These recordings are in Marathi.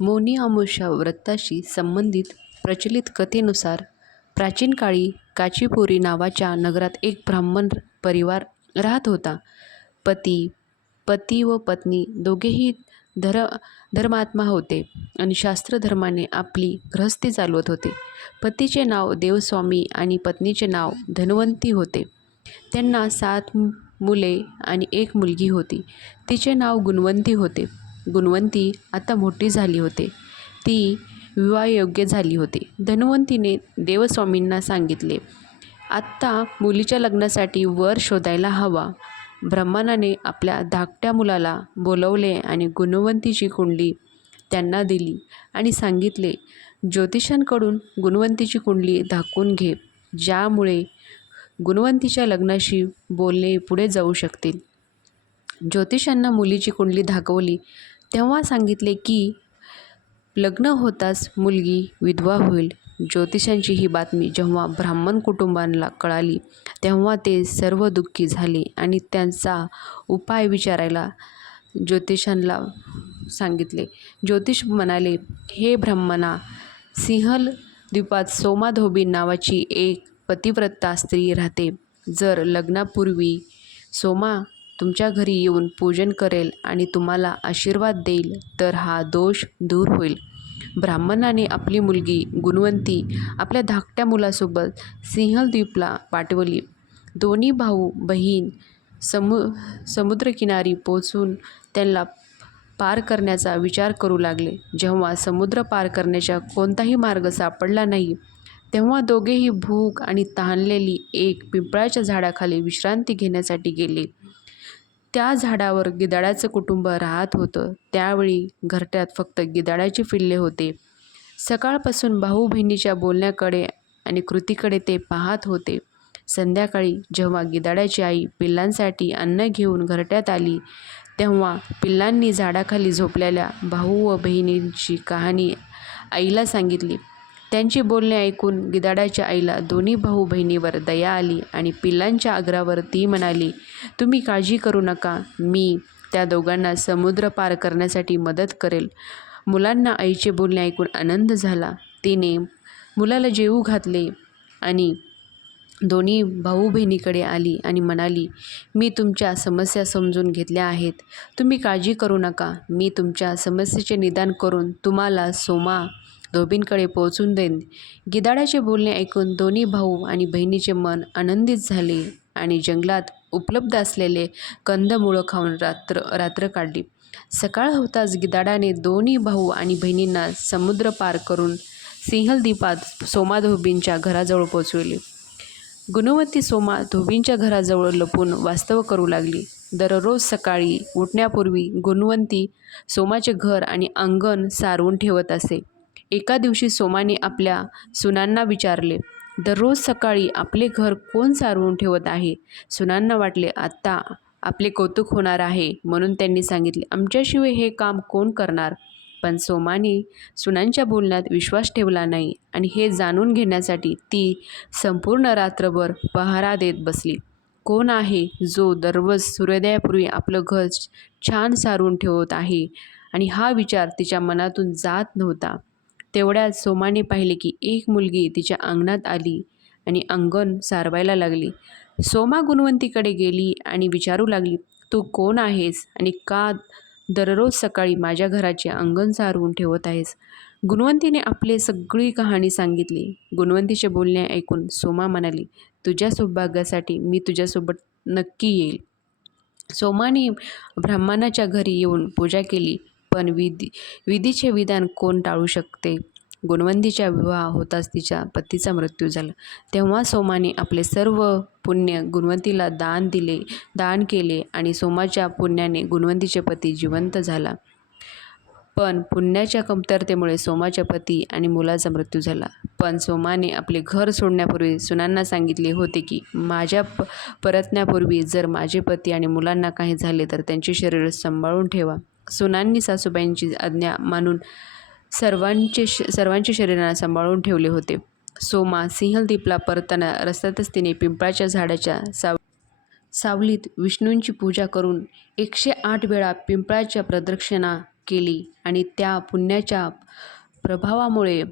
मौनी अमावस्या व्रताशी संबंधित प्रचलित कथेनुसार प्राचीन काळी काचीपुरी नावाच्या नगरात एक ब्राह्मण परिवार राहत होता. पती पती व पत्नी दोघेही धर धर्मात्मा होते आणि शास्त्रधर्माने आपली गृहस्थी चालवत होते. पतीचे नाव देवस्वामी आणि पत्नीचे नाव धन्वंती होते. त्यांना सात मुले आणि एक मुलगी होती. तिचे नाव गुणवंती होते. गुणवंती आता मोठी झाली होती. ती विवाहयोग्य झाली होती. धन्वंतीने देवस्वामींना सांगितले, आत्ता मुलीच्या लग्नासाठी वर शोधायला हवा. ब्रह्मानाने आपल्या धाकट्या मुलाला बोलवले आणि गुणवंतीची कुंडली त्यांना दिली आणि सांगितले, ज्योतिषांकडून गुणवंतीची कुंडली दाखवून घे, ज्यामुळे गुणवंतीच्या लग्नाशी बोलणे पुढे जाऊ शकतील. ज्योतिषांना मुलीची कुंडली दाखवली तेव्हा सांगितले की, लग्न होताच मुलगी विधवा होईल. ज्योतिषांची ही बातमी जेव्हा ब्राह्मण कुटुंबाला कळाली तेव्हा ते सर्व दुःखी झाले आणि त्यांचा उपाय विचारायला ज्योतिषांना सांगितले. ज्योतिष म्हणाले, हे ब्राह्मणा, सिंहल द्वीपात सोमाधोबी नावाची एक पतिव्रता स्त्री राहते. जर लग्नापूर्वी सोमा तुमच्या घरी येऊन पूजन करेल आणि तुम्हाला आशीर्वाद देईल तर हा दोष दूर होईल. ब्राह्मणाने आपली मुलगी गुणवंती आपल्या धाकट्या मुलासोबत सिंहलद्वीपला पाठवली. दोन्ही भाऊ बहीण समु समुद्रकिनारी पोचून त्यांना पार करण्याचा विचार करू लागले. जेव्हा समुद्र पार करण्याचा कोणताही मार्ग सापडला नाही तेव्हा दोघेही भूक आणि तहानलेली एक पिंपळाच्या झाडाखाली विश्रांती घेण्यासाठी गेले. त्या झाडावर गिधाडाचं कुटुंब राहत होतं. त्यावेळी घरट्यात फक्त गिधाडाचे पिल्ले होते. सकाळपासून भाऊ बहिणीच्या बोलण्याकडे आणि कृतीकडे ते पाहत होते. संध्याकाळी जेव्हा गिधाडाची आई पिल्लांसाठी अन्न घेऊन घरट्यात आली तेव्हा पिल्लांनी झाडाखाली झोपलेल्या भाऊ व बहिणींची कहाणी आईला सांगितली. त्यांची बोलणे ऐकून गिधाडाच्या आईला दोन्ही भाऊ बहिणीवर दया आली आणि पिल्लांच्या आग्रहावर ती म्हणाली, तुम्ही काळजी करू नका, मी त्या दोघांना समुद्र पार करण्यासाठी मदत करेल. मुलांना आईचे बोलणे ऐकून आनंद झाला. तिने मुलाला जेवू घातले आणि दोन्ही भाऊ बहिणीकडे आली आणि म्हणाली, मी तुमच्या समस्या समजून घेतल्या आहेत. तुम्ही काळजी करू नका. मी तुमच्या समस्येचे निदान करून तुम्हाला सोमा धोबींकडे पोहोचून देईन. गिधाडाचे बोलणे ऐकून दोन्ही भाऊ आणि बहिणीचे मन आनंदित झाले आणि जंगलात उपलब्ध असलेले कंदमुळं खाऊन रात्र रात्र काढली. सकाळ होताच गिधाडाने दोन्ही भाऊ आणि बहिणींना समुद्र पार करून सिंहलद्वीपात सोमा धोबींच्या घराजवळ पोचविले गुणवंती सोमा धोबींच्या घराजवळ लपून वास्तव करू लागली. दररोज सकाळी उठण्यापूर्वी गुणवंती सोमाचे घर आणि अंगण सारवून ठेवत असे. एका दिवशी सोमाने आपल्या सुनांना विचारले, दररोज सकाळी आपले घर कोण सारवून ठेवत आहे? सुनांना वाटले, आत्ता आपले कौतुक होणार आहे म्हणून त्यांनी सांगितले, आमच्याशिवाय हे काम कोण करणार? पण सोमाने सुनांच्या बोलण्यात विश्वास ठेवला नाही आणि हे जाणून घेण्यासाठी ती संपूर्ण रात्रभर पहारा देत बसली. कोण आहे जो दररोज सूर्योदयापूर्वी आपलं घर छान सारून ठेवत आहे आणि हा विचार तिच्या मनातून जात नव्हता. तेवढ्यात सोमाने पाहिले की एक मुलगी तिच्या अंगणात आली आणि अंगण सारवायला लागली. सोमा गुणवंतीकडे गेली आणि विचारू लागली, तू कोण आहेस आणि का दररोज सकाळी माझ्या घराचे अंगण सारवून ठेवत आहेस? गुणवंतीने आपली सगळी कहाणी सांगितली. गुणवंतीचे बोलणे ऐकून सोमा म्हणाली, तुझ्या सौभाग्यासाठी मी तुझ्यासोबत नक्की येईल. सोमाने ब्राह्मणाच्या घरी येऊन पूजा केली. पण विधी विधीचे विधान कोण टाळू शकते? गुणवंतीचा विवाह होताच तिच्या पतीचा मृत्यू झाला. तेव्हा सोमाने आपले सर्व पुण्य गुणवंतीला दान दिले दान केले आणि सोमाच्या पुण्याने गुणवंतीचे पती जिवंत झाला. पण पुण्याच्या कमतरतेमुळे सोमाच्या पती आणि मुलाचा मृत्यू झाला. पण सोमाने आपले घर सोडण्यापूर्वी सुनांना सांगितले होते की, माझ्या प परतण्यापूर्वी जर माझे पती आणि मुलांना काही झाले तर त्यांचे शरीर सांभाळून ठेवा. सुनांनी सासूबाईंची आज्ञा मानून सर्वांचे सर्वांच्या शरीरांना सांभाळून ठेवले होते. सोमा सिंहलदीपला परतताना रस्त्यातच तिने पिंपळाच्या झाडाच्या साव सावलीत विष्णूंची पूजा करून एकशे आठ वेळा पिंपळाच्या प्रदक्षिणा केली आणि त्या पुण्याच्या प्रभावामुळे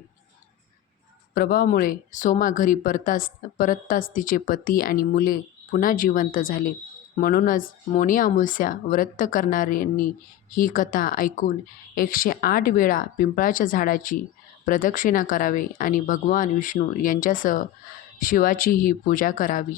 प्रभावामुळे सोमा घरी परताच परतताच तिचे पती आणि मुले पुन्हा जिवंत झाले म्हणूनच मोनी अमावस्या व्रत करणाऱ्यांनी ही कथा ऐकून एकशे आठ वेळा पिंपळाच्या झाडाची प्रदक्षिणा करावे आणि भगवान विष्णू यांच्यासह शिवाचीही पूजा करावी.